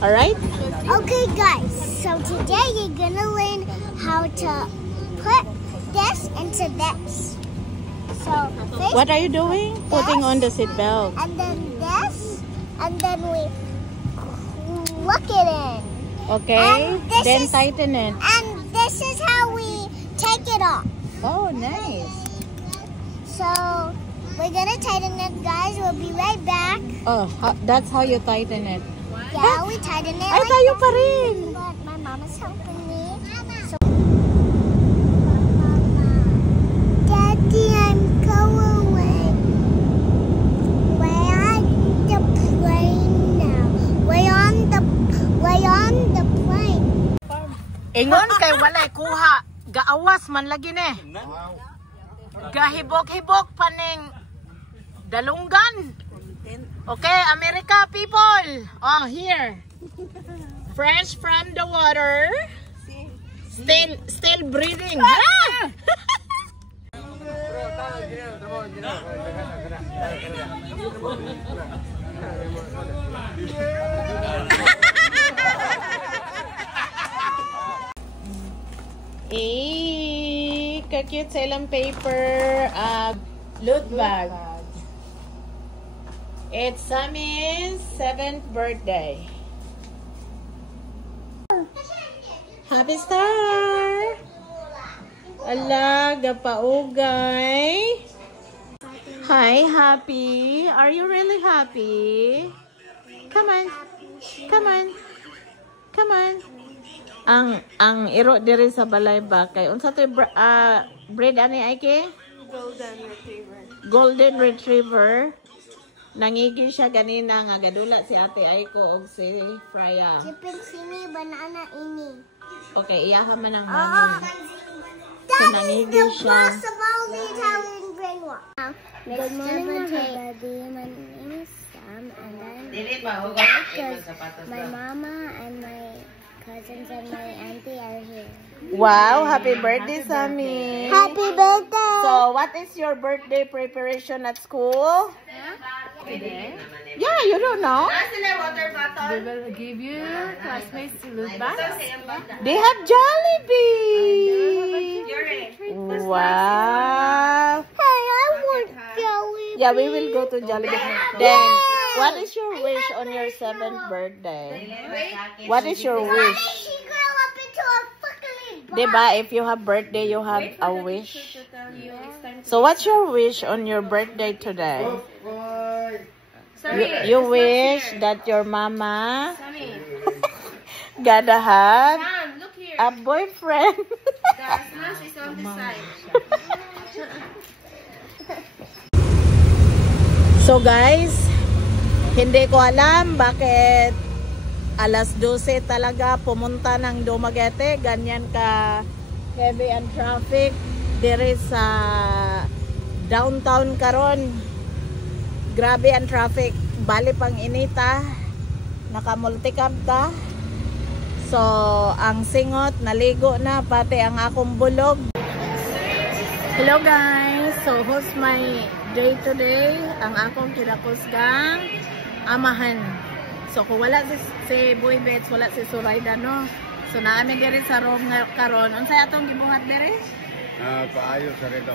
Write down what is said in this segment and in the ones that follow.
Alright? Okay guys, so today you're gonna learn how to put this into this. So first, What are you doing? Putting on the seat belt. and then this, and then we look it in. Okay? And this Then is- tighten it. And this is how we take it off. Oh, nice. So we're gonna tighten it, guys. We'll be right back. Oh, that's how you tighten it. Yeah, we tighten it. Ay, like tayo that. pa rin. But my mama's helping me. So, Daddy, I'm going. We're on the plane now. We're on the plane. Ingon kay walay kuha. Gaawas man lagi ni. Gahibok-hibok paning dalunggan. Okay, America people. Oh, here. Fresh from the water. Still breathing. Ah! Eh, ka-cute silang paper loot bag. It's Sammy's 7th birthday. Happy Star! Ala, gapaugay. Hi, Happy. Are you really happy? Come on. Come on. Come on. Ang iro diri sa balay ba kay unsa to breed ani ay ke? Golden Retriever. Golden Retriever. Nangigi siya ganina nga gadula si Ate Aiko og si Freya. Chipin sini banana ini. Okay, iyaha man ang mami. So That is nangigi the siya. boss of all the Italian brainwash. Good morning, everybody. My name is Sam, and I'm because my mama and my cousins and my auntie are here. Wow, happy birthday, Sammy. Happy birthday! So, what is your birthday preparation at school? Yeah, you don't know. They will give you classmates to loot back. They have Jollibee. Wow. Hey, I want jelly. Yeah, we will go to Jollibee. Then, what is your wish on your 7th birthday? What is your wish? She grew up into a fucking Diba, if you have birthday, you have a wish. So, what's your wish on your birthday today? You wish that your mama gotta have Sam, look here. a boyfriend. The smash is on this side. So guys, hindi ko alam bakit alas 12 talaga pumunta ng Dumaguete. Ganyan ka heavy ang traffic dire sa downtown karon. Grabe ang traffic. Bali pang inita. Naka-multicab ta. So, ang singot, naligo na. Pati ang akong bulog. Hello guys! So, who's my day today? Ang akong kinakusgang amahan. So, kung wala si Boy Bets, wala si Surayda, no? So, namin diri sa room karon. Unsay atong gibuhat diri? Paayo sa redo.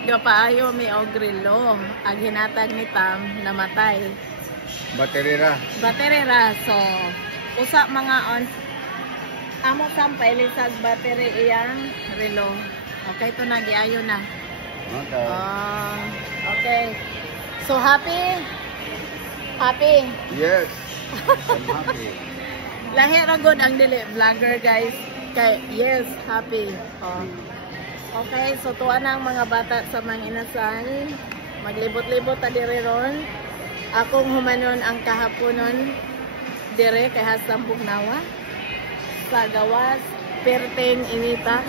Gapaayo mi og grillo. Ang hinatag ni Tam namatay. Baterira. Baterera. So, usa mga on. Amo Tam pailisag battery iyang relo. Okay, ito na giayo na. Okay. Okay. So, happy? Happy? Yes. I'm happy. Lahi ra gud ang dili vlogger guys. Kay yes, happy. Okay, so tuwa na ang mga bata sa mga inasan. Maglibot-libot ta diri ron. Akong humanon ang kahaponon dire kay hasang bugnawa. Sa gawas perteng inita.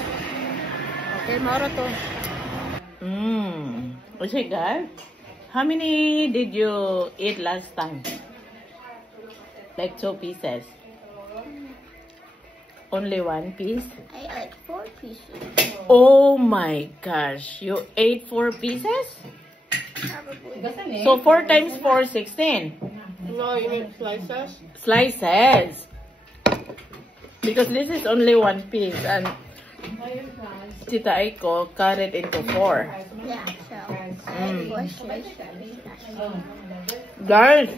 Okay, mauro to. Okay guys. How many did you eat last time? Like 2 pieces. Only 1 piece? I ate 4 pieces. Oh my gosh. You ate 4 pieces? Probably. So 4 times 4, 16. No, you mean slices? Slices. Because this is only 1 piece and Tita Aiko cut it into 4. Yeah, so. Guys,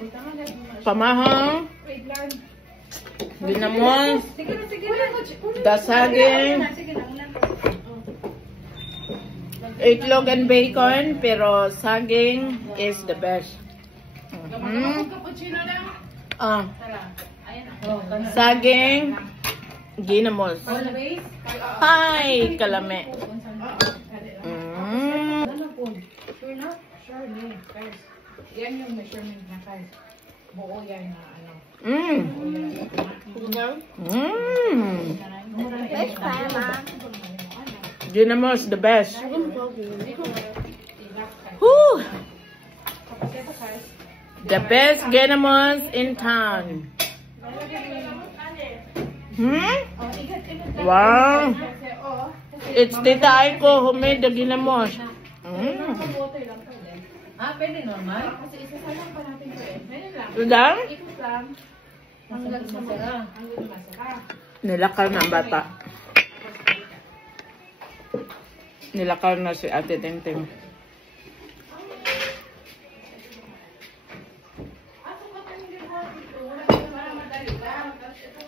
pamahang, ginamos, dasaging, itlog and bacon, pero saging is the best. Saging, ginamos. Hi, kalame. Yan yung measurement na guys. Buo yan na ano. Which one, Mom? Ginamos, the best. Woo! The best ginamos in town. Wow! It's Tita Aiko who made the ginamos. Pwede normal? Kasi isasalang pa natin ito eh. Pwede lang. Udang? Ikot lang. Hanggang masara. Hanggang masara. Nilakal na ang bata. Nilakal na si Ate Tingting.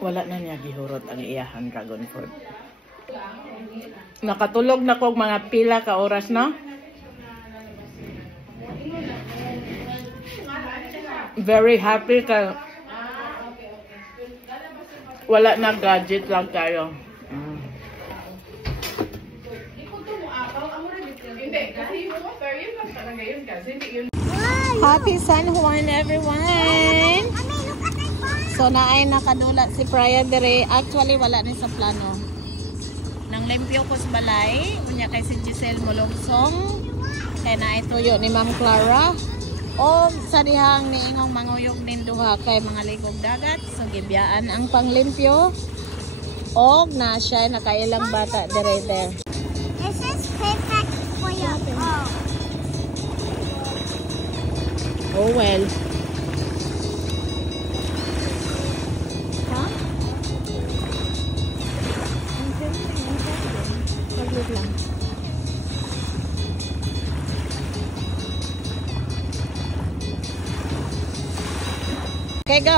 Wala na niya gihurot ang iyahan dragon fruit. Nakatulog na kog mga pila ka oras na. Very happy ka. Wala na gadget lang tayo. Happy San Juan, everyone! So, naay nakadulat si Praya dire. Actually, wala ni sa plano. Nang limpyo ko sa balay. Unya kay si Giselle Mulugsong. Kaya naay tuyo ni Ma'am Clara. O sa dihang niingong manguyog din duha kay mga ligog dagat. So, gibiyaan ang panglimpyo. O na siya nakailang bata dire there. This is perfect for your phone. Oh well. Okay, go.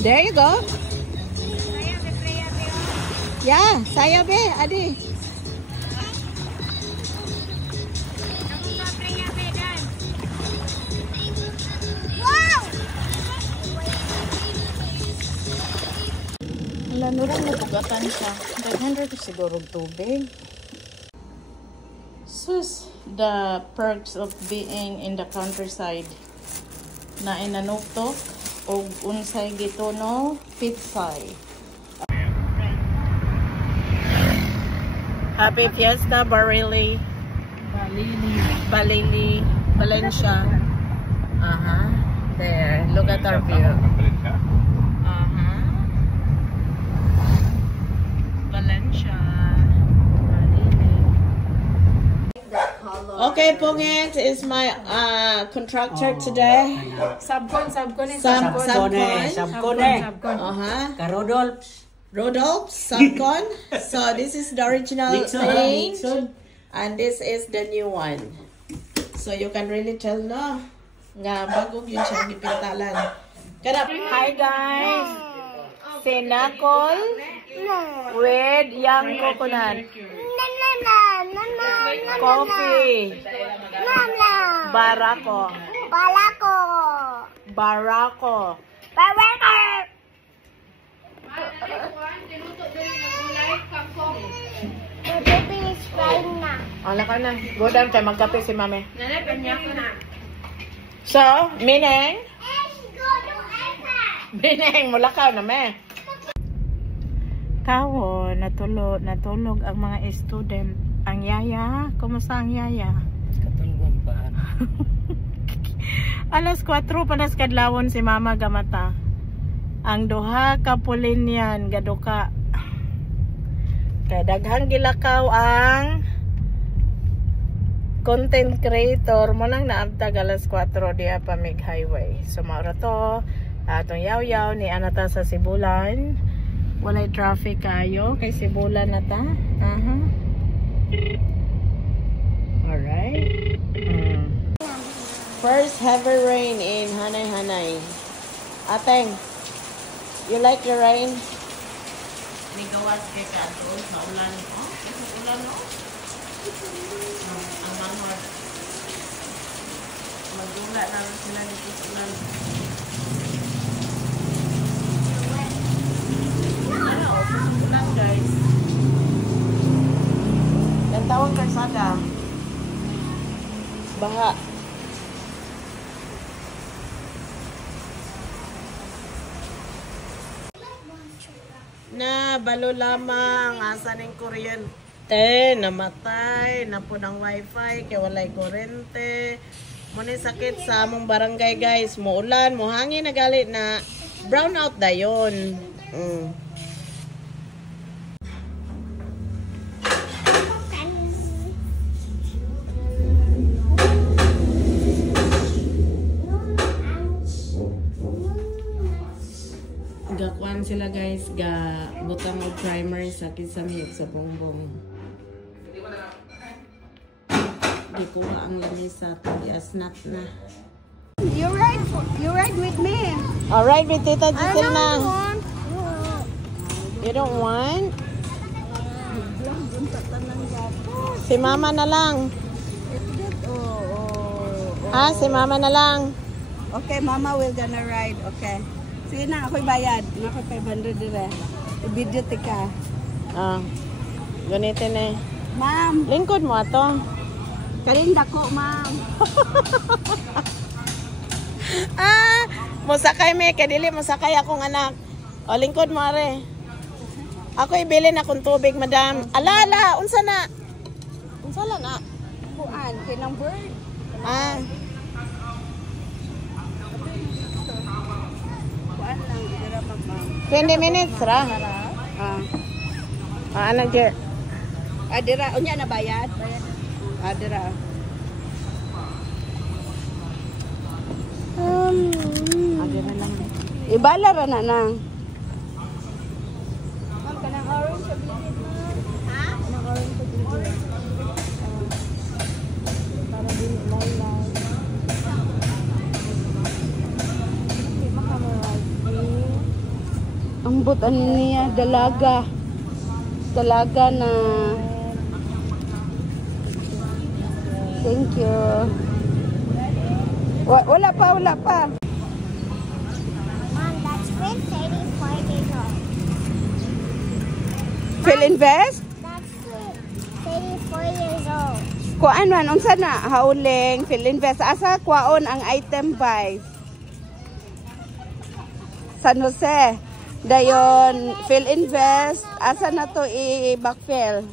There you go. Yeah, saya be, adi. Wala, nurang nabugatan siya. 500 to siguro tubig. Sus, the perks of being in the countryside. Na inanuktok o unsay gitono pitsay. Happy Fiesta Barili. Balili, Valencia. There, look at our view. Valencia. Okay, Pungit is my contractor today. Sabcon. Sabcon. Rodolph, Sabcon. So this is the original paint, and this is the new one. So you can really tell na nga bagong yun siya gipintalan. Hi guys, Sinakol with young coconut, coffee, Barako. The baby is crying now. Ala ka na. Go down tayo. Magkape si mami. So, Mineng? Mineng, mula ka na me. Kawo, natulog ang mga student. Ang yaya, kumusta ang yaya? Katulog pa. Alas 4 panas kadlawon si mama gamata. Ang duha ka pulinyan gaduka. Kay daghang gilakaw ang content creator mo nang naabtag alas 4 diya pa mig highway. So maura to atong yaw-yaw ni anata sa Sibulan. Walay traffic kayo kay Sibulan na ta. Alright. First heavy rain in Hanay Hanay. Ateng, you like the rain? Nigawas kay kadto sa ulan. Oh, sa ulan no. Ang manhod. Magdula na sila dito sa ulan. Ano, ulan guys. Yan tawag kalsada. Baha. Na balo lamang asa ning kuryente, namatay na po ng wifi kay walay kuryente. Muna sakit sa among barangay guys, muulan, mohangin na galit na brown out dayon. Gakuan sila guys, ga butang og primer sa kisamhit sa bongbong. Di ko ang lamisa to, asnat na. You ride with me. Alright with Tita Giselle na. Want. You don't want? Si Mama na lang. Ah, si Mama na lang. Okay, Mama will gonna ride. Okay. Sige na, ako'y bayad. Ako'y 500 dire. I-video tika. Ah, gunitin eh. Ma'am, Lingkod mo ato. kalinda ko, ma'am. Ah, musakay me, kadili musakay akong anak. O, lingkod mo are. Ako ibili na kung tubig, madam. Alala, unsa na? Unsa lang na? Kuan, kinang bird. Ah, Kuan lang, dira ma'am. 20 minutes ra. Ah, Ah, anak jer. dira, unya na bayad? Dira. Agi na lang. Ibala ra na nang. Ma'am, kanang orange sa bilid, ma'am. Ha? Kanang orange sa bilid. Para din laylay. Hindi makamarize. Ang butan niya, dalaga. Dalaga na. Thank you. Wala pa. Mom, that's Phil 34 years old. Phil Invest? That's Phil 34 years old. Kuan man, unsa na? Hauling, Phil Invest. Asa kuaon ang item buy? San Jose. Dayon, Phil Invest. Asa na to i-backfill?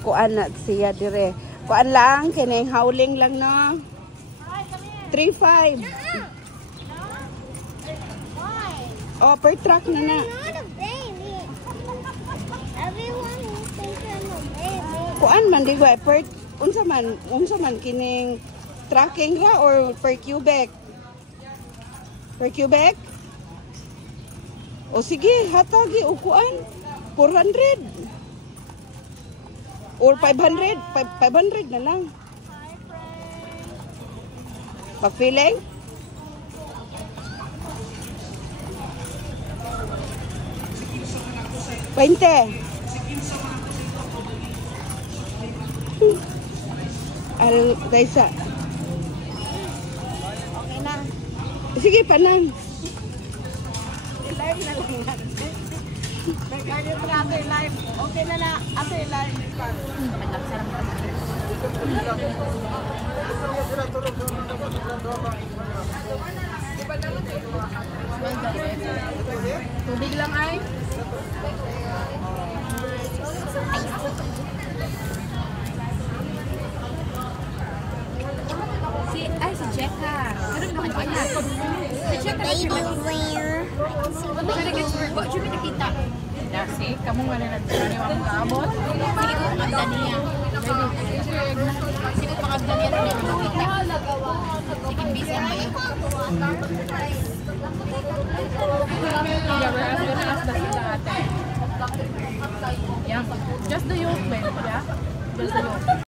Kuan na siya dire. Kuan lang, kining hauling lang no. 3.5. Why? Oh, per truck na na. I'm not a baby. Everyone thinks I'm a baby. Kuan man di ba per unsa man kining tracking ra or per cubic? Per cubic? O sige, hatagi o kuan 400 or 500 na lang. Pag-feeling? Daysa. Okay na. Sige, panang. Live na lang yan. Nagkagit na ato yung live. Okay na na ato yung live. Tubig lang ay. Si Jeka. Pero baby where Dasi, kamu nga na nagtari ang kaabot. Sige ko magda niya. Sige ko magda niya na makita. Sige bisa mo yun. Yeah, we're gonna ask the sila ate. Yeah, just the yolk, yeah? Just the yolk.